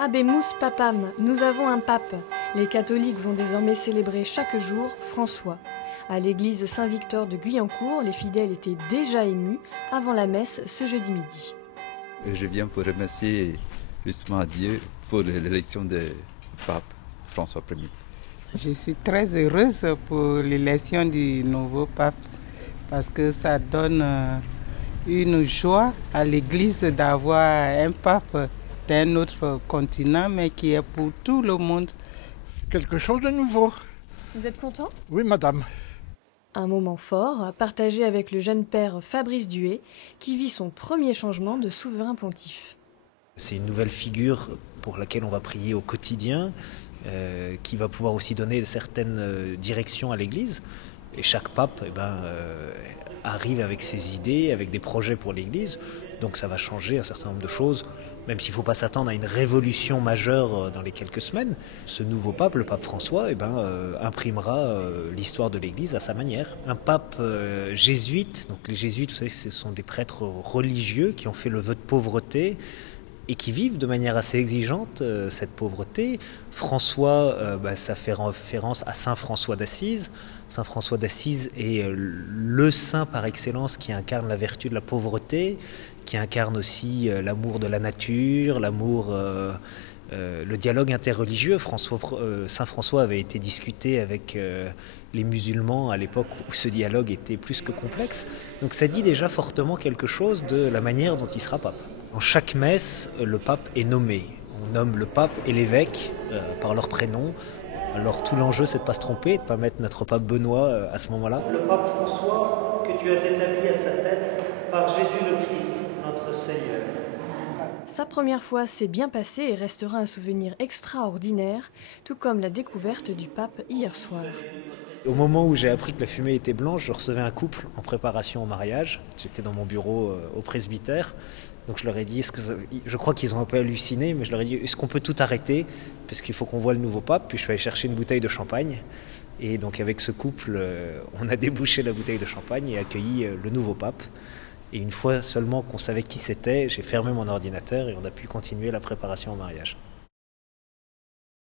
Habemus Papam, nous avons un pape. Les catholiques vont désormais célébrer chaque jour François. À l'église Saint-Victor de Guyancourt, les fidèles étaient déjà émus avant la messe ce jeudi midi. Je viens pour remercier justement Dieu pour l'élection du pape François Ier. Je suis très heureuse pour l'élection du nouveau pape parce que ça donne une joie à l'église d'avoir un pape d'un autre continent mais qui est pour tout le monde. Quelque chose de nouveau. Vous êtes content? Oui, madame. Un moment fort partagé avec le jeune père Fabrice Duhé qui vit son premier changement de souverain pontife. C'est une nouvelle figure pour laquelle on va prier au quotidien, qui va pouvoir aussi donner certaines directions à l'Église. Et chaque pape arrive avec ses idées, avec des projets pour l'Église. Donc ça va changer un certain nombre de choses, même s'il ne faut pas s'attendre à une révolution majeure dans les quelques semaines. Ce nouveau pape, le pape François, imprimera l'histoire de l'Église à sa manière. Un pape jésuite, donc les jésuites, vous savez, ce sont des prêtres religieux qui ont fait le vœu de pauvreté, et qui vivent de manière assez exigeante cette pauvreté. François, ça fait référence à Saint François d'Assise. Saint François d'Assise est le saint par excellence qui incarne la vertu de la pauvreté, qui incarne aussi l'amour de la nature, l'amour, le dialogue interreligieux. Saint François avait été discuté avec les musulmans à l'époque où ce dialogue était plus que complexe. Donc ça dit déjà fortement quelque chose de la manière dont il sera pape. En chaque messe, le pape est nommé. On nomme le pape et l'évêque par leur prénom. Alors tout l'enjeu, c'est de ne pas se tromper, de ne pas mettre notre pape Benoît à ce moment-là. Le pape François, que tu as établi à sa tête par Jésus le Christ, notre Seigneur. Sa première fois s'est bien passée et restera un souvenir extraordinaire, tout comme la découverte du pape hier soir. Au moment où j'ai appris que la fumée était blanche, je recevais un couple en préparation au mariage. J'étais dans mon bureau au presbytère. Donc je leur ai dit, je crois qu'ils ont un peu halluciné, mais je leur ai dit, est-ce qu'on peut tout arrêter? Parce qu'il faut qu'on voit le nouveau pape. Puis je suis allé chercher une bouteille de champagne. Et donc avec ce couple, on a débouché la bouteille de champagne et accueilli le nouveau pape. Et une fois seulement qu'on savait qui c'était, j'ai fermé mon ordinateur et on a pu continuer la préparation au mariage.